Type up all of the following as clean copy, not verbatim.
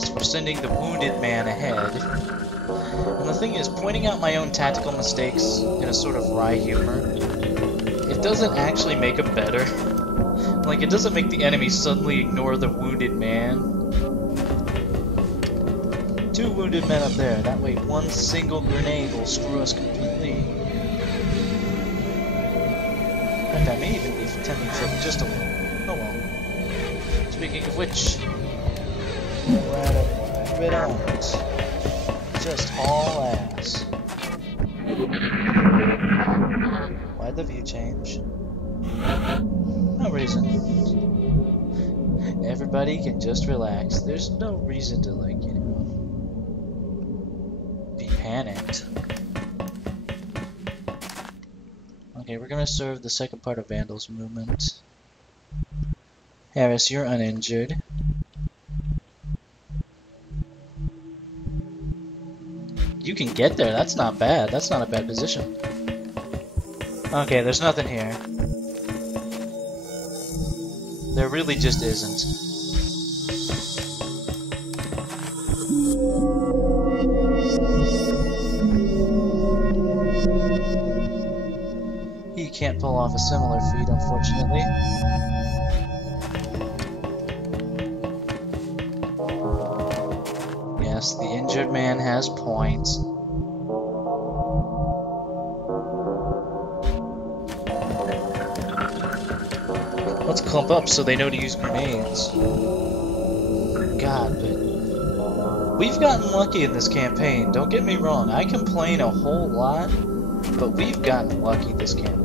best. We're sending the wounded man ahead. And the thing is, pointing out my own tactical mistakes in a sort of wry humor, it doesn't actually make them better. Like, it doesn't make the enemy suddenly ignore the wounded man. 2 wounded men up there. That way, one single grenade will screw us completely. In fact, I may even be tempting for just a little. Oh well. Speaking of which, right on. Just haul ass. Why'd the view change? No reason. Everybody can just relax. There's no reason to, like, you know, be panicked. Okay, we're gonna serve the second part of Vandal's movement. Harris, you're uninjured. You can get there, that's not bad. That's not a bad position. Okay, there's nothing here. There really just isn't. He can't pull off a similar feat, unfortunately. Yes, the injured man has points. Let's clump up so they know to use grenades. God, but we've gotten lucky in this campaign. Don't get me wrong, I complain a whole lot, but we've gotten lucky this campaign.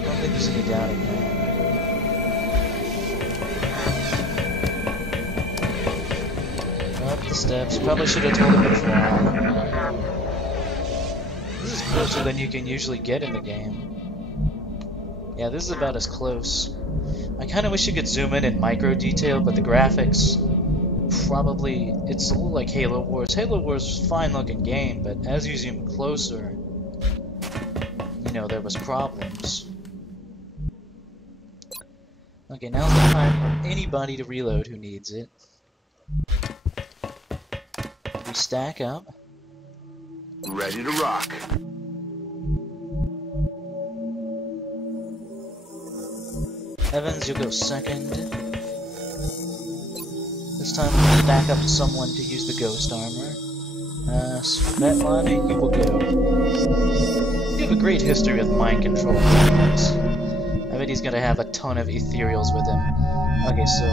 I don't think there's any doubting that. Up the steps. Probably should have told him to fly. This is closer than you can usually get in the game. Yeah, this is about as close. I kind of wish you could zoom in and micro detail, but the graphics probably, it's a little like Halo Wars. Halo Wars was a fine looking game, but as you zoom closer, you know, there was problems. Okay, now's the time for anybody to reload who needs it. We stack up. Ready to rock. Evans, you'll go second. This time we'll stack up someone to use the ghost armor. Svetlana, you will go. You have a great history with mind control. I bet he's gonna have a ton of Ethereals with him. Okay, so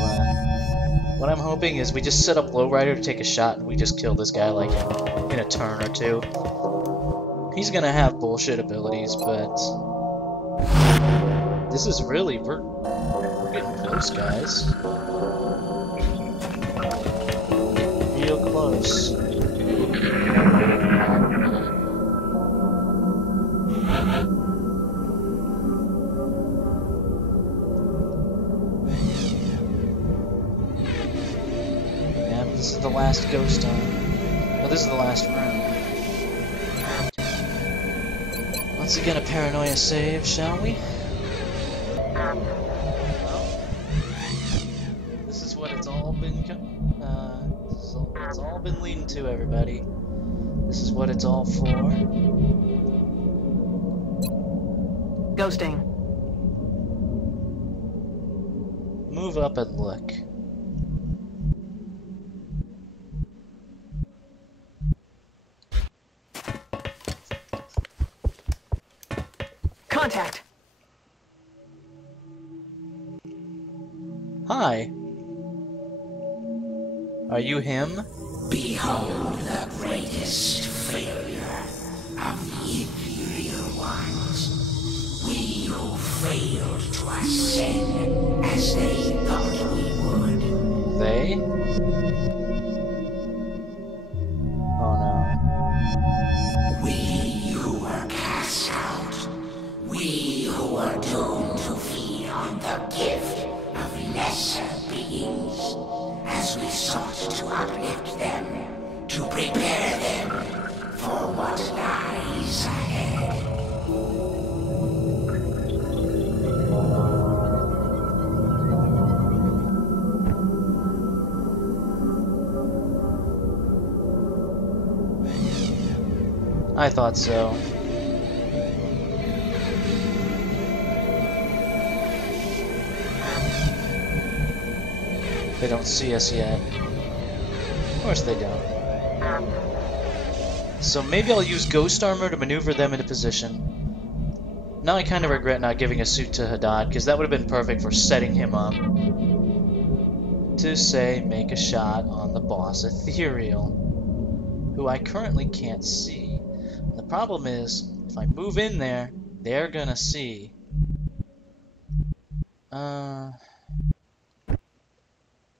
what I'm hoping is we just set up Lowrider to take a shot and we just kill this guy like in a turn or two. He's gonna have bullshit abilities, but this is really, we're getting close, guys. Getting real close. Yeah, this is the last ghost time. Well, this is the last room. Once again, a paranoia save, shall we? Well, this is what it's all been. It's all been leading to, everybody. This is what it's all for. Ghosting. Move up and look. Contact. Hi. Are you him? Behold the greatest failure of the Ethereal ones. We who failed to ascend as they thought we would. They? Oh no. We who were cast out. We who were doomed to feed on the gift of lesser beings. As we sought to uplift them, to prepare them for what lies ahead. I thought so. They don't see us yet. Of course they don't. So maybe I'll use Ghost Armor to maneuver them into position. Now I kind of regret not giving a suit to Haddad, because that would have been perfect for setting him up to, say, make a shot on the boss Ethereal, who I currently can't see. The problem is, if I move in there, they're gonna see.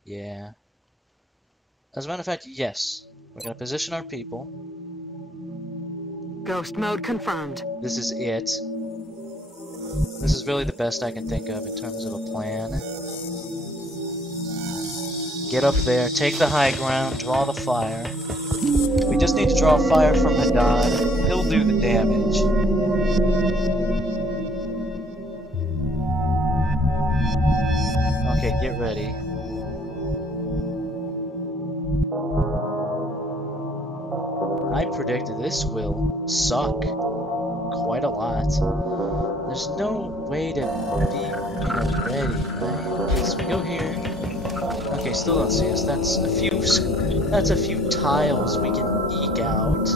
Yeah. As a matter of fact, yes. We're gonna position our people. Ghost mode confirmed. This is it. This is really the best I can think of in terms of a plan. Get up there, take the high ground, draw the fire. We just need to draw fire from Haddad. He'll do the damage. Okay, get ready. I predicted this will suck quite a lot. There's no way to be, ready, right? Okay, so we go here. Okay, still don't see us. That's a few tiles we can eke out.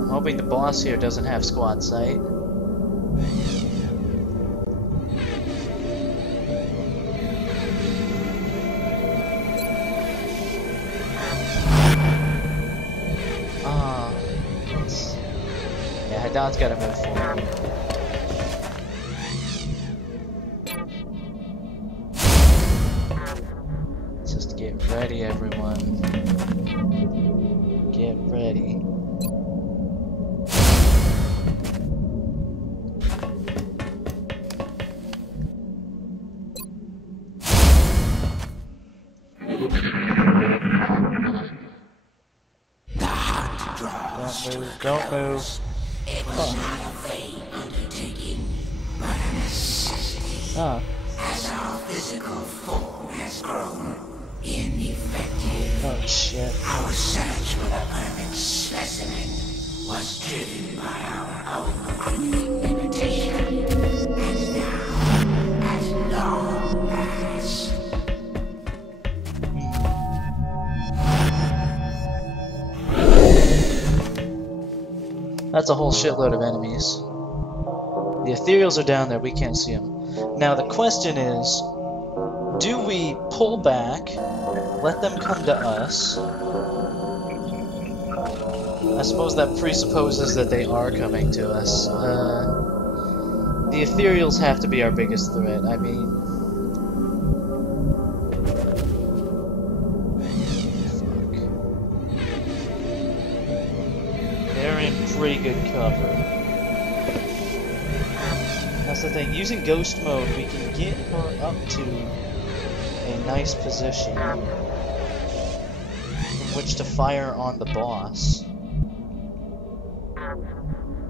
I'm hoping the boss here doesn't have squad sight. Haddad's gotta move forward. Just get ready, everyone. Get ready. Don't move. It was not a vain undertaking, but a necessity. As our physical form has grown ineffective. Oh shit. Our search for the perfect specimen was driven by our own crippling limitation. And now, at long last, that's a whole shitload of enemies. The Ethereals are down there, we can't see them. Now the question is, do we pull back, let them come to us? I suppose that presupposes that they are coming to us. The Ethereals have to be our biggest threat, I mean... pretty good cover. That's the thing, using ghost mode we can get her up to a nice position from which to fire on the boss.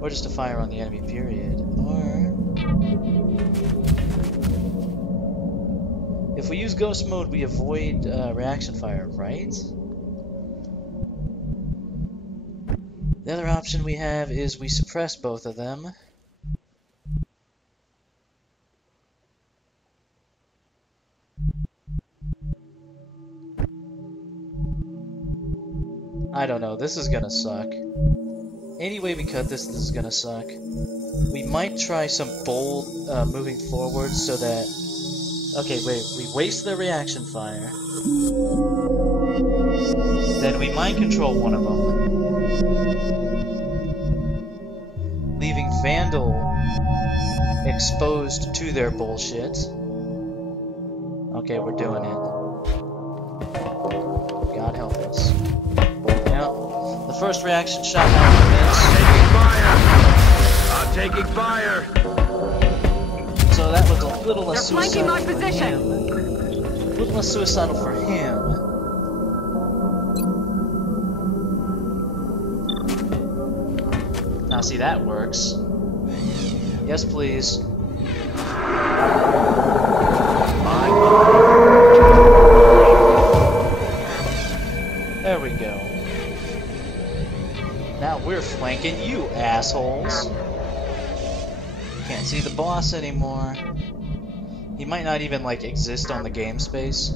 Or just to fire on the enemy, period. Or... if we use ghost mode we avoid reaction fire, right? The other option we have is we suppress both of them. I don't know, this is gonna suck. Any way we cut this, this is gonna suck. We might try some bold moving forward so that... okay, wait, we waste their reaction fire. Then we mind control one of them. Leaving Vandal exposed to their bullshit. Okay, we're doing it. God help us. Now, the first reaction shot out I'm taking fire! So that was a little less They're flanking suicidal my for position. him. A little less suicidal for him. Now see, that works. Yes, please. There we go. flanking you, assholes. Can't see the boss anymore. He might not even, like, exist on the game space.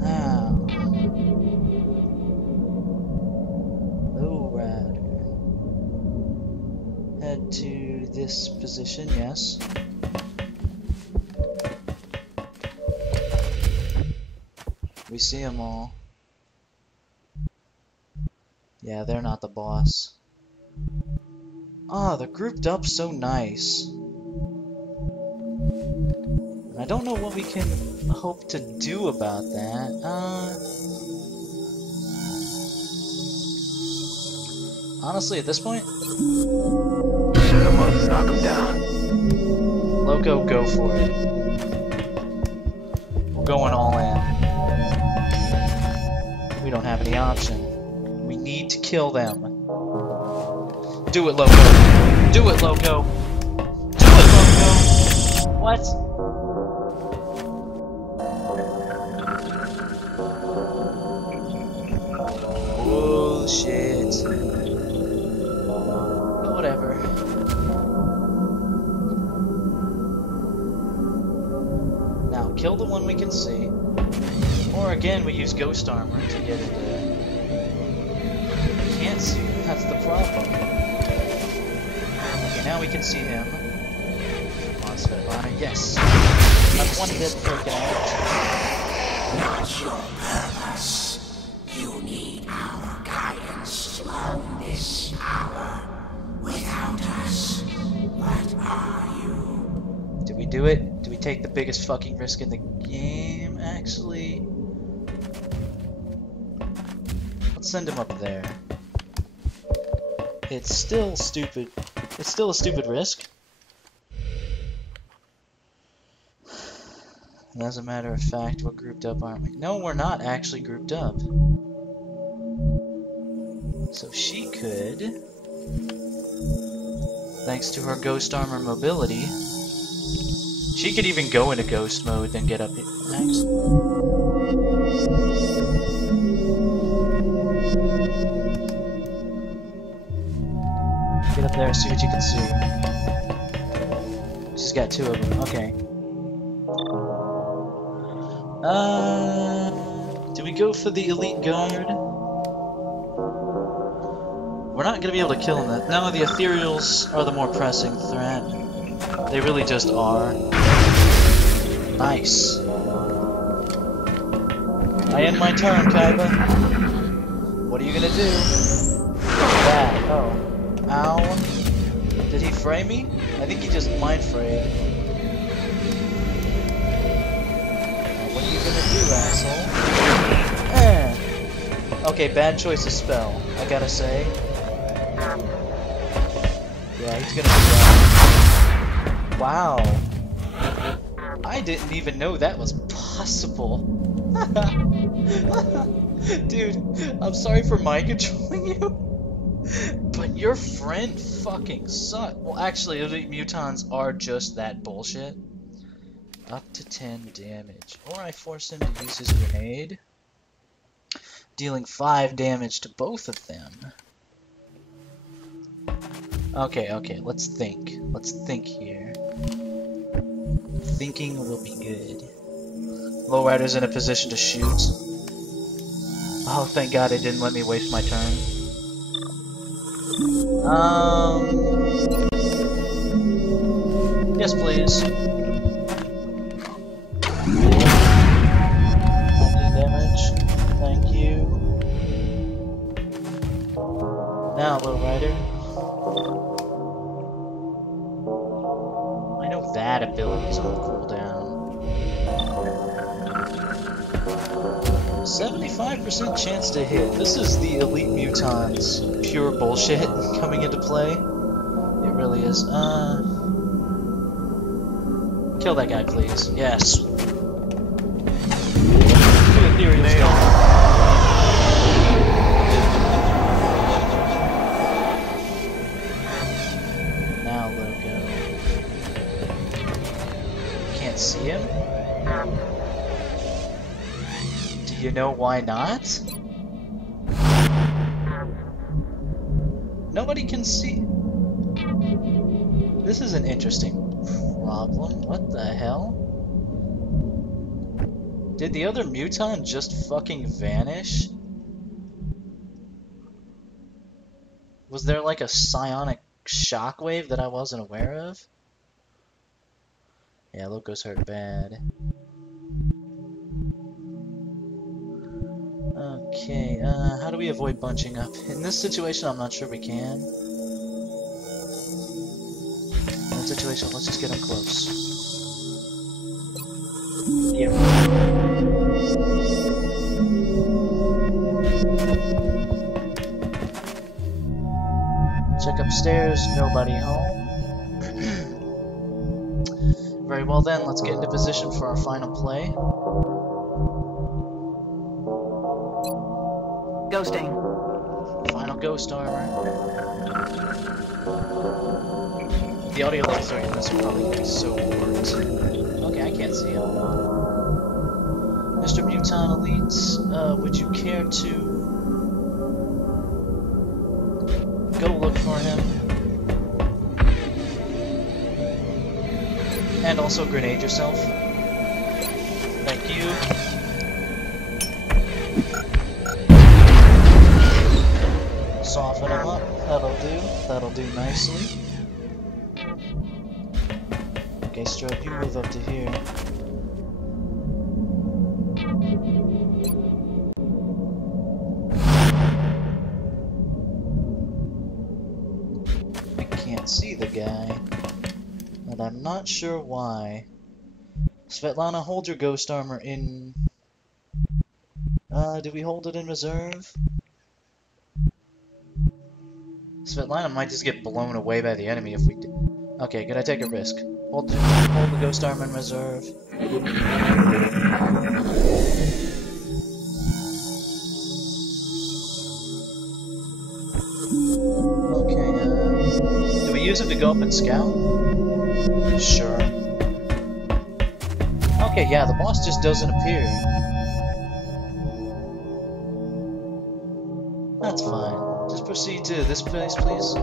Now. Low rider. Head to this position, yes. We see them all. Yeah, they're not the boss. Ah, they're grouped up so nice. I don't know what we can hope to do about that. Honestly, at this point, Set him up, knock him down. Loco, go for it. We're going all in. We don't have any option. We need to kill them. Do it, Loco. Do it, Loco. Do it, Loco. What? Bullshit. Whatever. Now, kill the one we can see. Or again, we use ghost armor to get it. Can't see him, that's the problem. Okay, now we can see him. Come on, Svetlana, yes! That's one dead freaking out. Not your purpose. You need our guidance to own this power. Without us, what are you? Do we do it? Do we take the biggest fucking risk in the game? Actually, let's send him up there. It's still stupid. It's still a stupid risk. And as a matter of fact, we're grouped up, aren't we? No, we're not actually grouped up. So she could, thanks to her ghost armor mobility, she could even go into ghost mode, then get up here. Next. Get up there, see what you can see. She's got two of them. Okay. Do we go for the elite guard? We're not gonna be able to kill him. No, the Ethereals are the more pressing threat. They really just are. Nice. I end my turn, Kaiba. What are you gonna do? That. Oh. Ow. Did he fray me? I think he just mind frayed. What are you gonna do, asshole? Okay, bad choice of spell, I gotta say. Yeah, he's gonna do that. Wow. I didn't even know that was possible. Dude, I'm sorry for mind controlling you, but your friend fucking sucked. Well, actually, elite mutons are just that bullshit. Up to 10 damage. Or I force him to use his grenade, dealing 5 damage to both of them. Okay, okay, let's think. Let's think here. Thinking will be good. Lowrider's in a position to shoot. Oh, thank God it didn't let me waste my turn. Yes, please. 90 damage. Thank you. Now, Lowrider. I know that ability's on cooldown. 75% chance to hit. This is the elite mutants pure bullshit coming into play. It really is. Kill that guy, please. Yes. Ethereal skull. Now, Loco. Can't see him? Do you know why not? Nobody can see. This is an interesting problem. What the hell? Did the other muton just fucking vanish? Was there like a psionic shockwave that I wasn't aware of? Yeah, Loco's hurt bad. Okay, how do we avoid bunching up? In this situation, I'm not sure we can. In that situation, let's just get him close. Yeah. Check upstairs, nobody home. Very well then, let's get into position for our final play. Ghosting. Final ghost armor. The audio levels are in this are probably so warped. Okay, I can't see him. Mr. Muton Elites, would you care to go look for him? And also grenade yourself. Thank you. Soften him up. That'll do nicely. Okay, Strobe, you move up to here. I can't see the guy, and I'm not sure why. Svetlana, hold your ghost armor in... do we hold it in reserve? Svetlana might just get blown away by the enemy if we do. Okay, could I take a risk? Hold the ghost arm in reserve. Okay, do we use him to go up and scout? Sure. Okay, yeah, the boss just doesn't appear. That's fine. Just proceed to this place, please.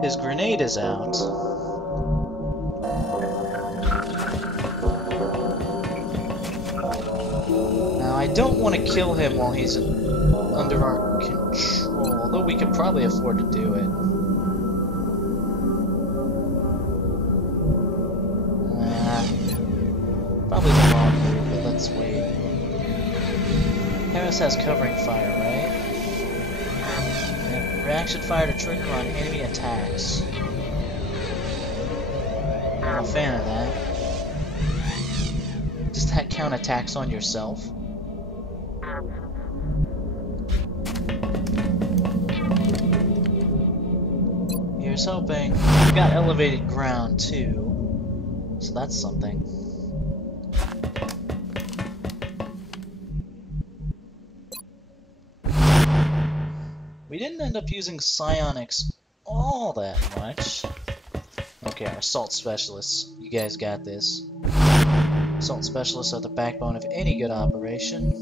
His grenade is out. Now, I don't want to kill him while he's under our control, although we could probably afford to do it. Probably the wrong move, but let's wait. Harris has covering fire, right? Yeah, reaction fire to trigger on enemy attacks. I'm a fan of that. Does that count attacks on yourself? Here's hoping. We've got elevated ground too, so that's something. We didn't end up using psionics all that much. Okay, our assault specialists. You guys got this. Assault specialists are the backbone of any good operation.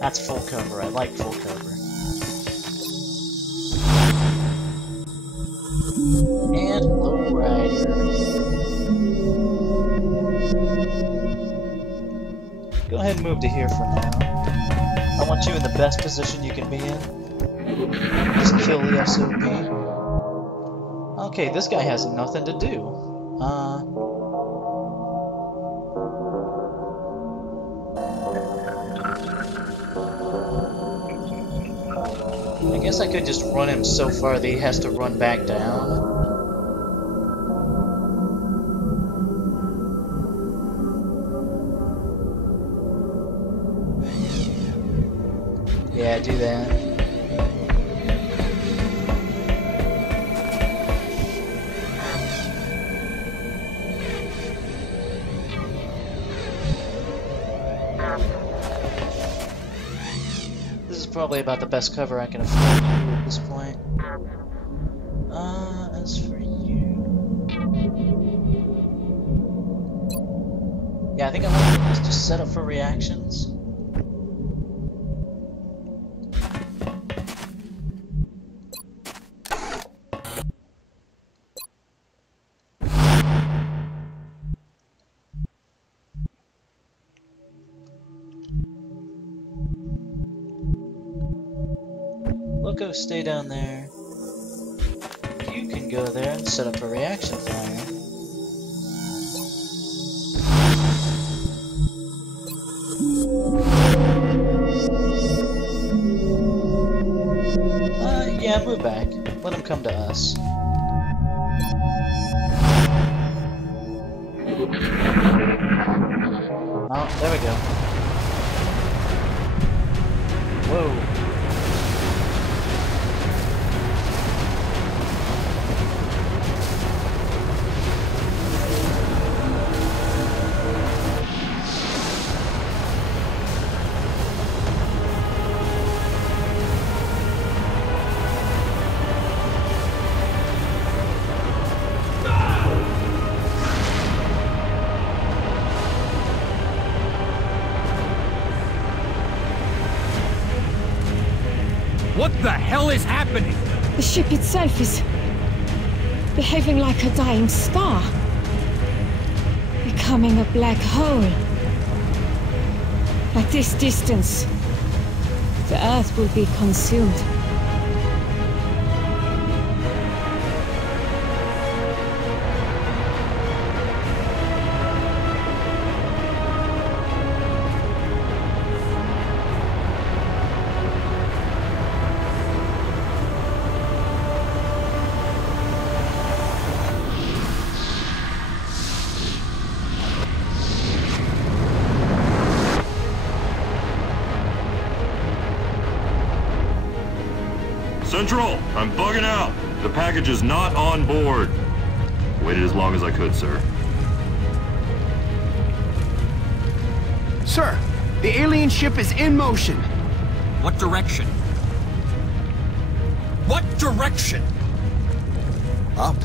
That's full cover. I like full cover. And lowrider. Go ahead and move to here for now. I want you in the best position you can be in. Just kill the SOP. Okay, this guy has nothing to do. I guess I could just run him so far that he has to run back down. Yeah, do that. This is probably about the best cover I can afford to do at this point. As for you... Yeah, I think I want to just set up for reactions. go stay down there. You can go there and set up a reaction fire. Yeah, move back. Let him come to us. Oh, there we go. Whoa. What the hell is happening? The ship itself is behaving like a dying star. Becoming a black hole. At this distance, the Earth will be consumed. Central, I'm bugging out. The package is not on board. Waited as long as I could, sir. Sir, the alien ship is in motion. What direction? What direction? Up.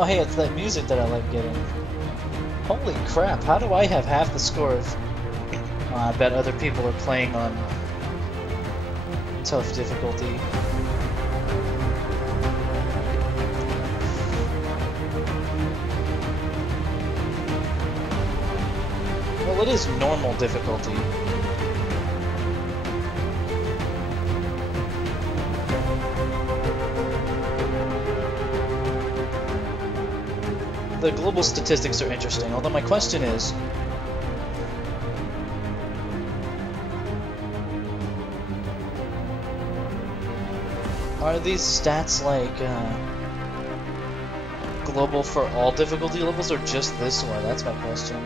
Oh hey, it's that music that I like getting. Holy crap, how do I have half the score of... I bet other people are playing on tough difficulty. Well, it is normal difficulty. The global statistics are interesting, although my question is... Are these stats like global for all difficulty levels or just this one? That's my question.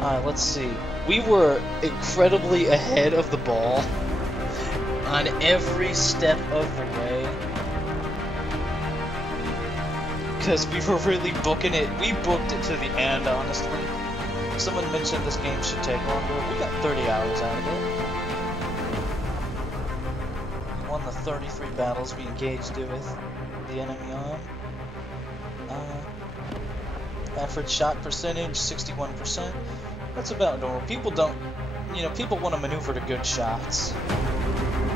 Alright, let's see. We were incredibly ahead of the ball on every step of the way. Because we were really booking it. We booked it to the end, honestly. Someone mentioned this game should take longer. We got 30 hours out of it. We won the 33 battles we engaged with the enemy on. Average shot percentage, 61%. That's about normal. People don't, you know, people want to maneuver to good shots.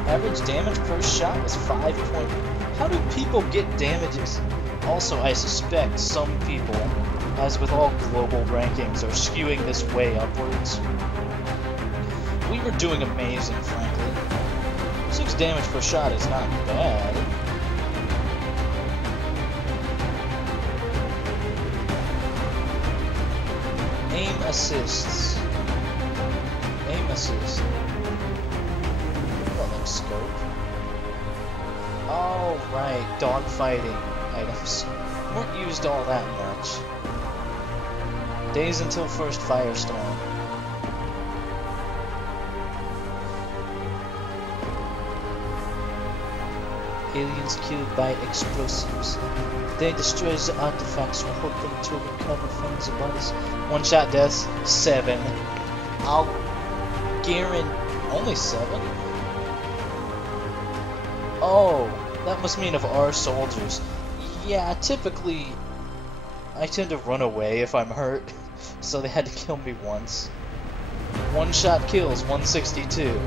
Average damage per shot was 5 point. How do people get damages? Also, I suspect some people, as with all global rankings, are skewing this way upwards. We were doing amazing, frankly. 6 damage per shot is not bad. Aim assists. Aim assist. Well, like scope. Oh, right. Dogfighting items. Weren't used all that much. Days until first firestorm. Aliens killed by explosives. They destroy the artifacts while hoping to recover from the bodies. One-shot deaths, 7. I'll guarantee only 7? Oh, that must mean of our soldiers. Yeah, typically I tend to run away if I'm hurt, so they had to kill me once. One-shot kills, 162.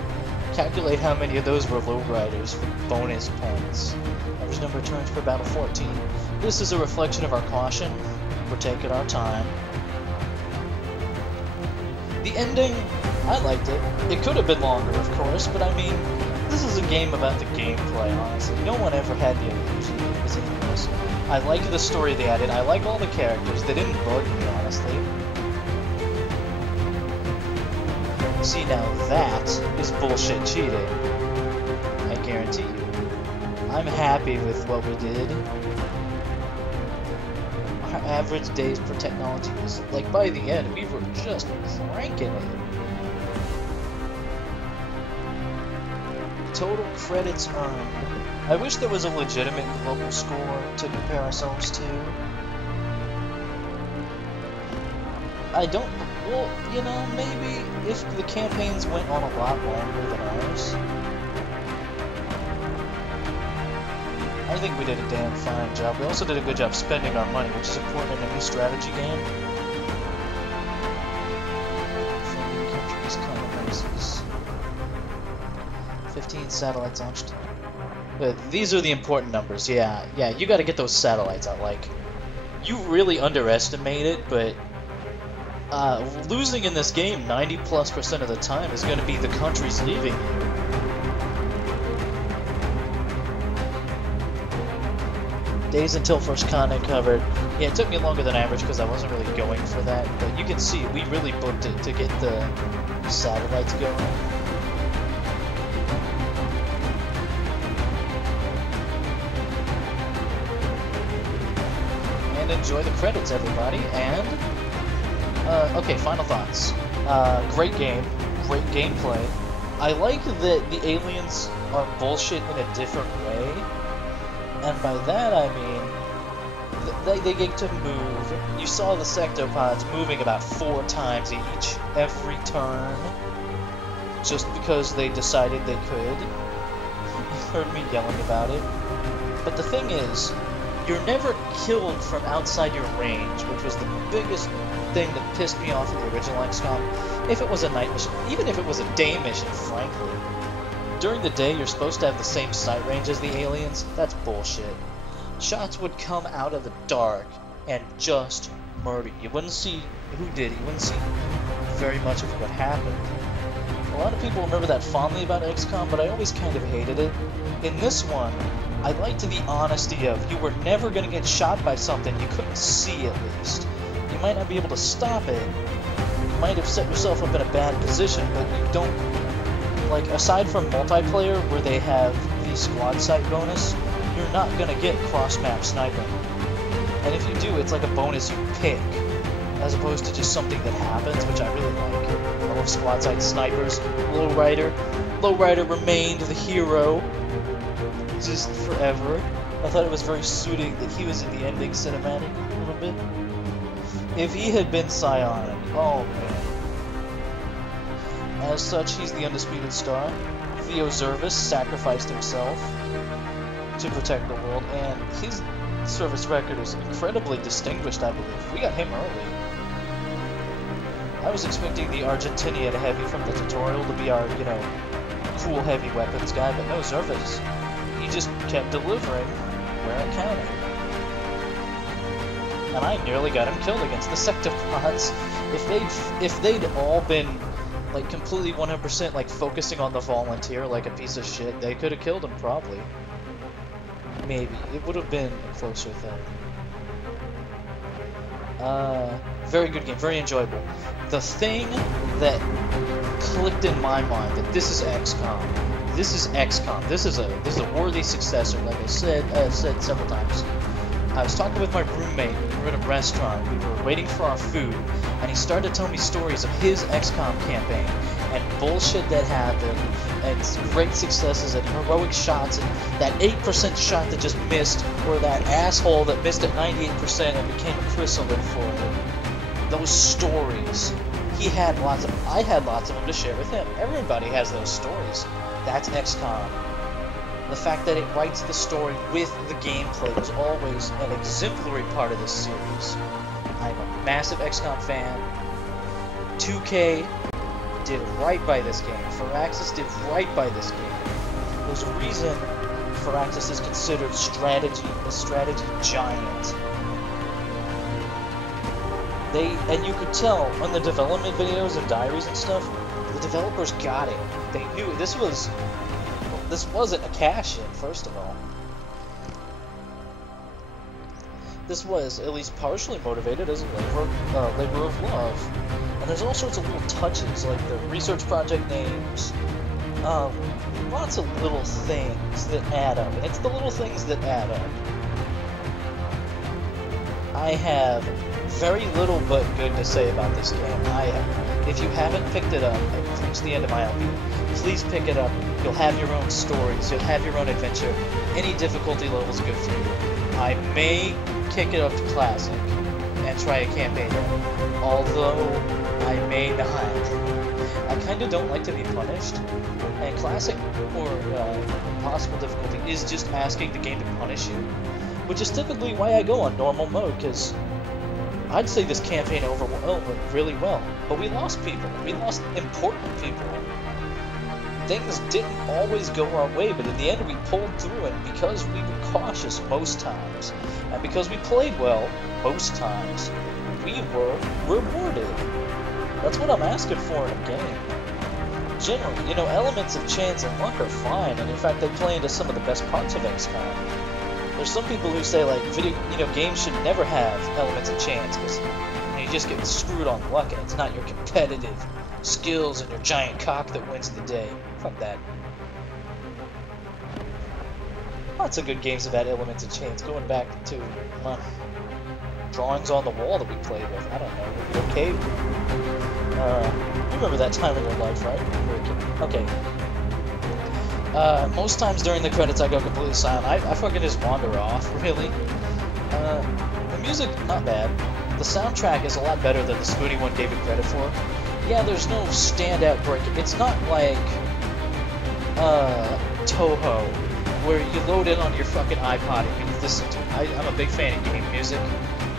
Calculate how many of those were lowriders for bonus points. Average number of turns per battle, 14. This is a reflection of our caution. We're taking our time. The ending, I liked it. It could have been longer, of course, but I mean, this is a game about the gameplay, honestly. No one ever had the illusion that it was anything. I like the story they added. I like all the characters. They didn't bug me, honestly. See, now that is bullshit cheating. I guarantee you. I'm happy with what we did. Our average days per technology was, like, by the end, we were just cranking it. Total credits earned. I wish there was a legitimate global score to compare ourselves to. I don't... Well, you know, maybe if the campaigns went on a lot longer than ours. I think we did a damn fine job. We also did a good job spending our money, which is important in a new strategy game. Friendly countries, common races. 15 satellites launched. But these are the important numbers, yeah, you gotta get those satellites out, like, you really underestimate it, but losing in this game 90+% of the time is gonna be the countries leaving you. Days until first continent covered. Yeah, it took me longer than average because I wasn't really going for that, but you can see we really booked it to get the satellites going. Enjoy the credits, everybody, and okay, final thoughts. Great game, great gameplay. I like that the aliens are bullshit in a different way, and by that I mean they get to move. You saw the sectopods moving about 4 times each every turn, just because they decided they could. You heard me yelling about it, but the thing is, you're never killed from outside your range, which was the biggest thing that pissed me off in the original XCOM. If it was a night mission, even if it was a day mission, frankly. During the day, you're supposed to have the same sight range as the aliens. That's bullshit. Shots would come out of the dark and just murder you. You wouldn't see who did it. You wouldn't see very much of what happened. A lot of people remember that fondly about XCOM, but I always kind of hated it. In this one, I liked the honesty of you were never going to get shot by something you couldn't see, at least. You might not be able to stop it. You might have set yourself up in a bad position, but you don't... Like, aside from multiplayer, where they have the squad sight bonus, you're not going to get cross-map sniping. And if you do, it's like a bonus you pick, as opposed to just something that happens, which I really like. I love squad sight snipers. Lowrider. Lowrider remained the hero. Just forever. I thought it was very suiting that he was in the ending cinematic a little bit. If he had been psionic, oh man. As such, he's the undisputed star. Theo Zervis sacrificed himself to protect the world, and his service record is incredibly distinguished, I believe. We got him early. I was expecting the Argentinian heavy from the tutorial to be our, you know, cool heavy weapons guy, but no, Zervis. He just kept delivering where it counted. And I nearly got him killed against the sectopods. If they'd all been like completely 100% like focusing on the volunteer like a piece of shit, they could have killed him probably. Maybe. It would have been a closer thing. Very good game, very enjoyable. The thing that clicked in my mind that this is XCOM. This is XCOM. This is a worthy successor. Like I said several times. I was talking with my roommate. We were at a restaurant. We were waiting for our food, and he started to tell me stories of his XCOM campaign and bullshit that happened, and great successes and heroic shots, and that 8% shot that just missed, or that asshole that missed at 98% and became a chrysalid for him. Those stories. He had lots of. I had lots of them to share with him. Everybody has those stories. That's XCOM. The fact that it writes the story with the gameplay was always an exemplary part of this series. I'm a massive XCOM fan. 2K did right by this game. Firaxis did right by this game. There's a reason Firaxis is considered a strategy giant. And you could tell on the development videos and diaries and stuff, the developers got it. They knew this wasn't a cash-in, first of all. This was at least partially motivated as a labor of love. And there's all sorts of little touches, like the research project names. Lots of little things that add up. And it's the little things that add up. I have very little but good to say about this game. If you haven't picked it up, I've reached the end of my LP. Please pick it up. You'll have your own stories. You'll have your own adventure. Any difficulty level is good for you. I may kick it up to Classic and try a campaign, although I may not. I kind of don't like to be punished, and Classic or Impossible difficulty is just asking the game to punish you, which is typically why I go on normal mode, because I'd say this campaign overall went really well, but we lost people. We lost important people. Things didn't always go our way, but in the end we pulled through it because we were cautious most times, and because we played well most times, we were rewarded. That's what I'm asking for in a game. Generally, elements of chance and luck are fine, and in fact they play into some of the best parts of XCOM. There's some people who say like games should never have elements of chance because you just get screwed on luck and it's not your competitive skills and your giant cock that wins the day. Fuck that. Lots of good games have had elements of chance. Going back to drawings on the wall that we played with. I don't know. Maybe okay. You remember that time in your life, right? Okay. Most times during the credits I go completely silent. I fucking just wander off, really. The music, not bad. The soundtrack is a lot better than the Spoony one gave it credit for. Yeah, there's no standout break. It's not like Toho, where you load in on your fucking iPod and you listen to it. I'm a big fan of game music.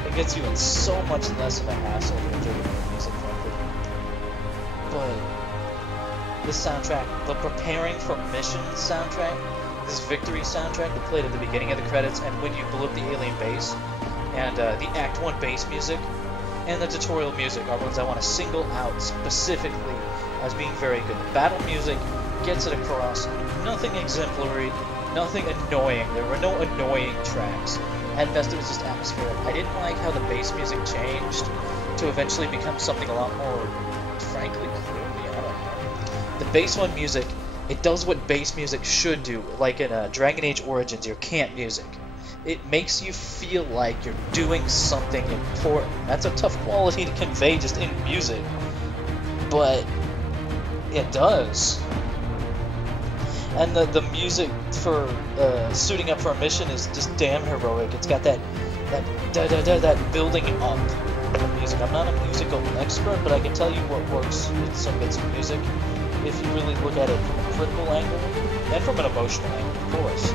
It gets you in so much less of a hassle to enjoy your music, frankly. But this soundtrack, the Preparing for Missions soundtrack, this Victory soundtrack that played at the beginning of the credits, and when you blew up the alien base, and the Act 1 bass music, and the tutorial music are ones I want to single out specifically as being very good. The battle music gets it across. Nothing exemplary, nothing annoying. There were no annoying tracks. At best, it was just atmospheric. I didn't like how the bass music changed to eventually become something a lot more, frankly, gloomy. I don't know. The bass 1 music, it does what bass music should do, like in Dragon Age Origins, your camp music. It makes you feel like you're doing something important. That's a tough quality to convey just in music, but it does. And the music for suiting up for a mission is just damn heroic. It's got that building up music. I'm not a musical expert, but I can tell you what works with some bits of music if you really look at it from a critical angle and from an emotional angle, of course.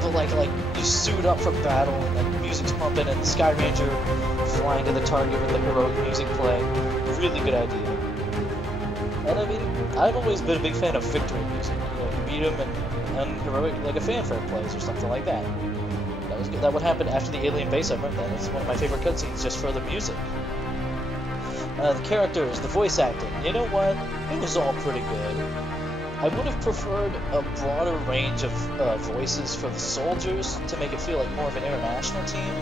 But like you suit up for battle and the music's pumping and the Sky Ranger flying to the target with the heroic music play. Really good idea. And I mean, I've always been a big fan of victory music. You beat them and heroic, like a fanfare plays or something like that. That was good. That would happen after the alien base. I remember that. That's one of my favorite cutscenes, just for the music. The characters, the voice acting. You know what? It was all pretty good. I would have preferred a broader range of voices for the soldiers to make it feel like more of an international team.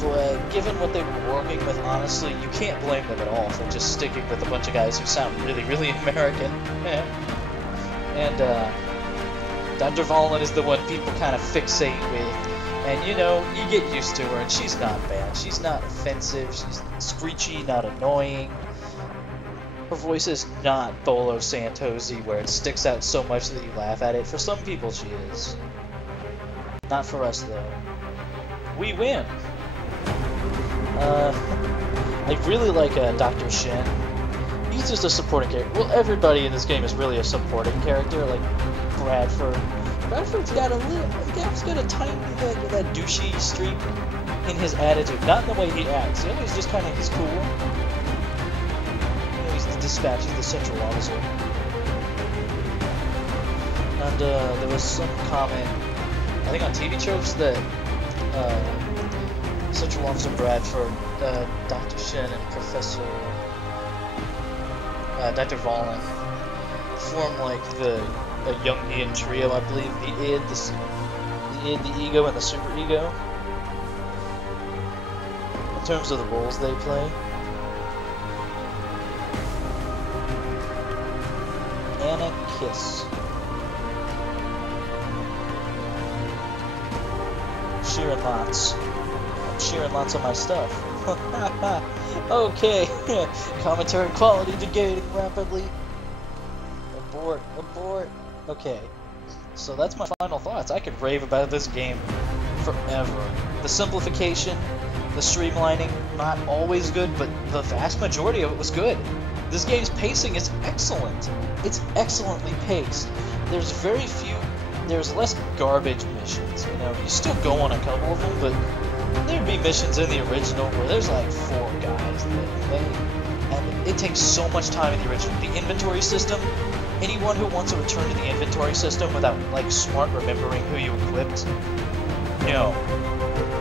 But given what they were working with, honestly, you can't blame them at all for just sticking with a bunch of guys who sound really, really American. And Dr. Valen is the one people kind of fixate with. And, you know, you get used to her, and she's not bad. She's not offensive, she's screechy, not annoying. Her voice is not Bolo Santosi, where it sticks out so much that you laugh at it. For some people, she is. Not for us, though. We win! I really like Dr. Shen. He's just a supporting character. Well, everybody in this game is really a supporting character, like Bradford. Bradford's got a tiny bit of that douchey streak in his attitude, not in the way he acts. You know, he's cool. You know, he's dispatches the central officer. And there was some comment, I think on TV tropes, that Central Officer Bradford, Dr. Shen, and Professor Dr. Valen form like a Jungian trio, I believe. The id, the ego, and the super ego. In terms of the roles they play. Anna Kiss. Shearing lots. I'm shearing lots of my stuff. Okay. Commentary quality degrading rapidly. Abort. Okay. So that's my final thoughts. I could rave about this game forever. The simplification, the streamlining, not always good, but the vast majority of it was good. This game's pacing is excellent. It's excellently paced. There's less garbage missions, you know. You still go on a couple of them, but there'd be missions in the original where there's like 4 guys that play, and it takes so much time in the original. The inventory system, anyone who wants to return to the inventory system without, like, smart remembering who you equipped, no.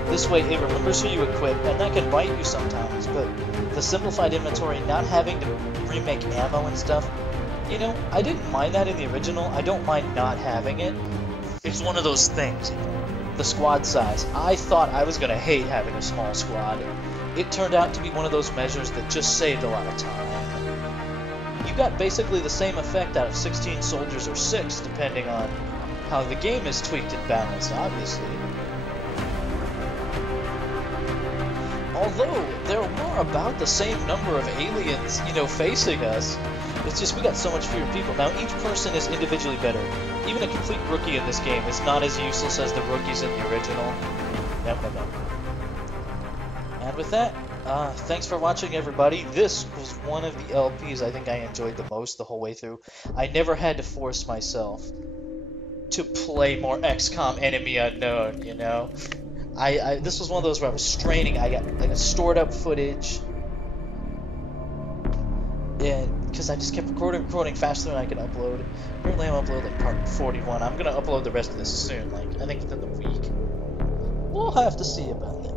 This way it remembers who you equip, and that can bite you sometimes, but the simplified inventory, not having to remake ammo and stuff, you know, I didn't mind that in the original. I don't mind not having it. It's one of those things, you know. The squad size. I thought I was going to hate having a small squad. It turned out to be one of those measures that just saved a lot of time. You got basically the same effect out of 16 soldiers or 6, depending on how the game is tweaked and balanced, obviously. Although, there were about the same number of aliens, you know, facing us. It's just we got so much fewer people. Now, each person is individually better. Even a complete rookie in this game is not as useless as the rookies in the original. No. And with that, thanks for watching, everybody. This was one of the LPs I think I enjoyed the most the whole way through. I never had to force myself to play more XCOM Enemy Unknown, you know? This was one of those where I was straining. I got stored up footage. And because I just kept recording faster than I could upload. Currently I'm uploading part 41. I'm gonna upload the rest of this soon, like I think within the week. We'll have to see about that.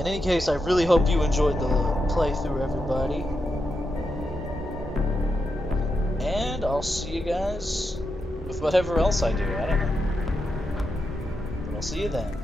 In any case, I really hope you enjoyed the playthrough, everybody. And I'll see you guys with whatever else I do. I don't know. But I'll see you then.